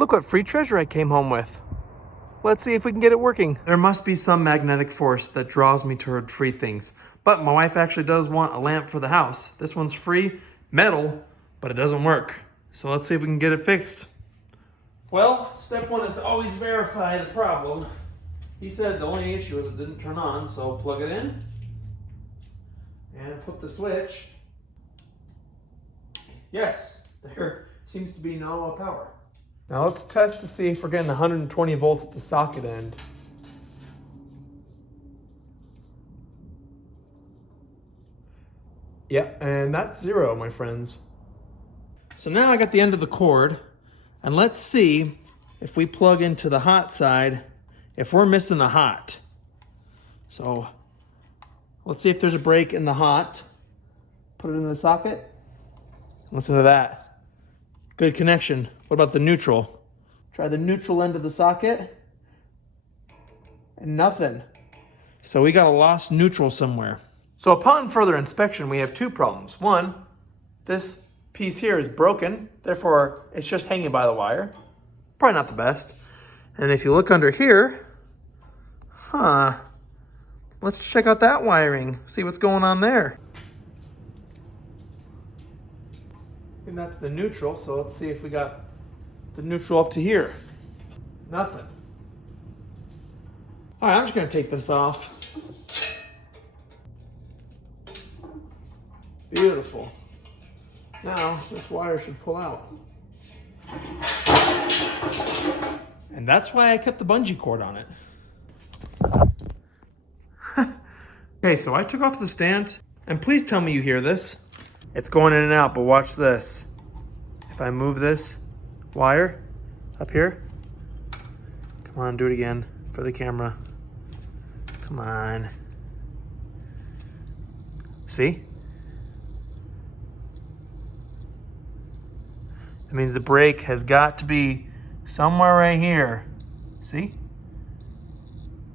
Look what free treasure I came home with. Let's see if we can get it working. There must be some magnetic force that draws me toward free things. But my wife actually does want a lamp for the house. This one's free, metal, but it doesn't work. So let's see if we can get it fixed. Well, step one is to always verify the problem. He said the only issue is it didn't turn on, so plug it in and flip the switch. Yes, there seems to be no power. Now let's test to see if we're getting 120 volts at the socket end. Yeah, and that's 0, my friends. So now I got the end of the cord, and let's see if we plug into the hot side, if we're missing the hot. So let's see if there's a break in the hot. Put it in the socket. Listen to that. Good connection. What about the neutral? Try the neutral end of the socket. And nothing. So we got a lost neutral somewhere. So upon further inspection, we have two problems. One, this piece here is broken. Therefore, it's just hanging by the wire. Probably not the best. And if you look under here, let's check out that wiring. See what's going on there. And that's the neutral, so let's see if we got the neutral up to here. Nothing. All right, I'm just gonna take this off. Beautiful. Now, this wire should pull out. And that's why I kept the bungee cord on it. Okay, so I took off the stand, and please tell me you hear this. It's going in and out, but watch this. If I move this wire up here, come on, do it again for the camera. Come on. See? That means the break has got to be somewhere right here. See?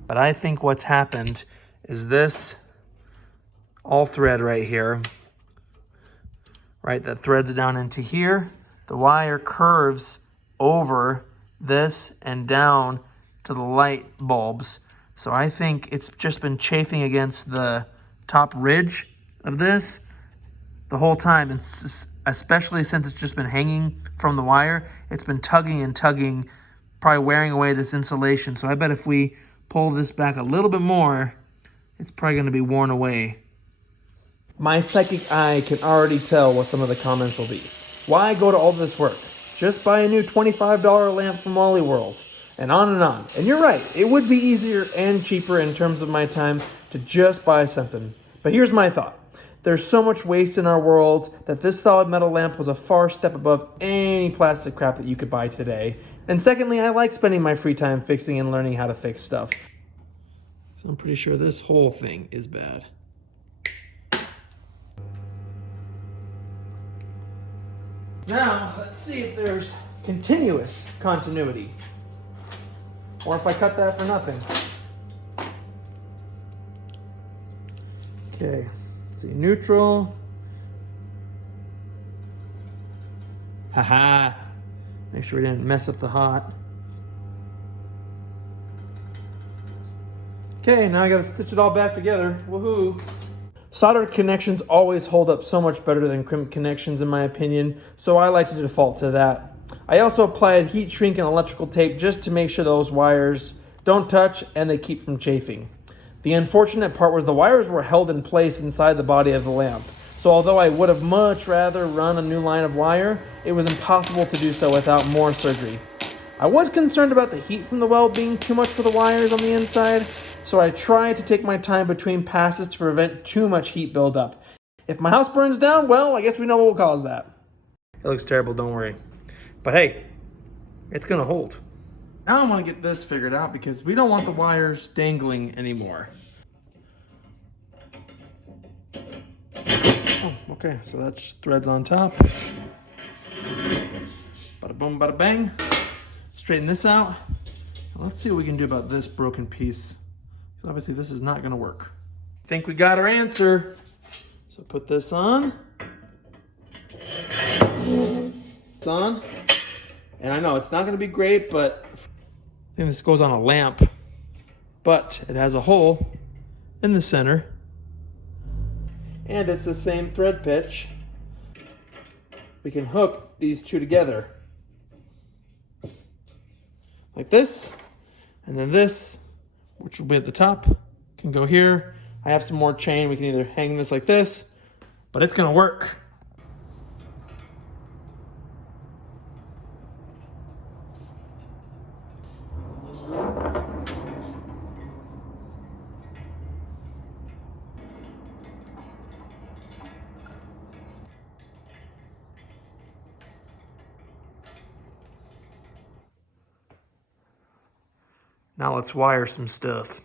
But I think what's happened is this all thread right here, right, that threads down into here. The wire curves over this and down to the light bulbs. So I think it's just been chafing against the top ridge of this the whole time, and especially since it's just been hanging from the wire, it's been tugging and tugging, probably wearing away this insulation. So I bet if we pull this back a little bit more, it's probably going to be worn away. My psychic eye can already tell what some of the comments will be. Why go to all this work? Just buy a new $25 lamp from Wally World. And on and on. And you're right, it would be easier and cheaper in terms of my time to just buy something. But here's my thought. There's so much waste in our world that this solid metal lamp was a far step above any plastic crap that you could buy today. And secondly, I like spending my free time fixing and learning how to fix stuff. So I'm pretty sure this whole thing is bad. Now, let's see if there's continuous continuity. Or if I cut that for nothing. Okay, let's see, neutral. Haha. Make sure we didn't mess up the hot. Okay, now I gotta stitch it all back together. Woohoo! Soldered connections always hold up so much better than crimped connections in my opinion, so I like to default to that. I also applied heat shrink and electrical tape just to make sure those wires don't touch and they keep from chafing. The unfortunate part was the wires were held in place inside the body of the lamp. So although I would have much rather run a new line of wire, it was impossible to do so without more surgery. I was concerned about the heat from the weld being too much for the wires on the inside, so I tried to take my time between passes to prevent too much heat buildup. If my house burns down, well, I guess we know what will cause that. It looks terrible, don't worry. But hey, it's gonna hold. Now I wanna get this figured out because we don't want the wires dangling anymore. Oh, okay, so that's threads on top. Bada boom, bada bang. Straighten this out. Let's see what we can do about this broken piece. Obviously this is not gonna work. I think we got our answer. So put this on. It's on. And I know it's not gonna be great, but I think this goes on a lamp, but it has a hole in the center. And it's the same thread pitch. We can hook these two together. Like this, and then this, which will be at the top, can go here. I have some more chain. We can either hang this like this, but it's gonna work. Now let's wire some stuff.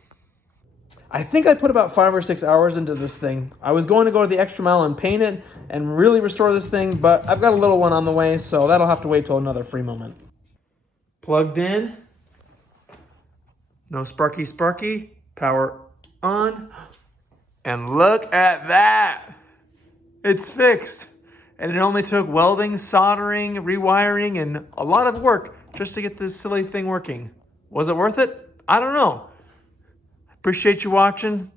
I think I put about 5 or 6 hours into this thing. I was going to go to the extra mile and paint it and really restore this thing, but I've got a little one on the way, so that'll have to wait till another free moment. Plugged in. No sparky sparky. Power on. And look at that. It's fixed. And it only took welding, soldering, rewiring, and a lot of work just to get this silly thing working. Was it worth it? I don't know. Appreciate you watching.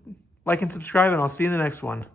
Like and subscribe, and I'll see you in the next one.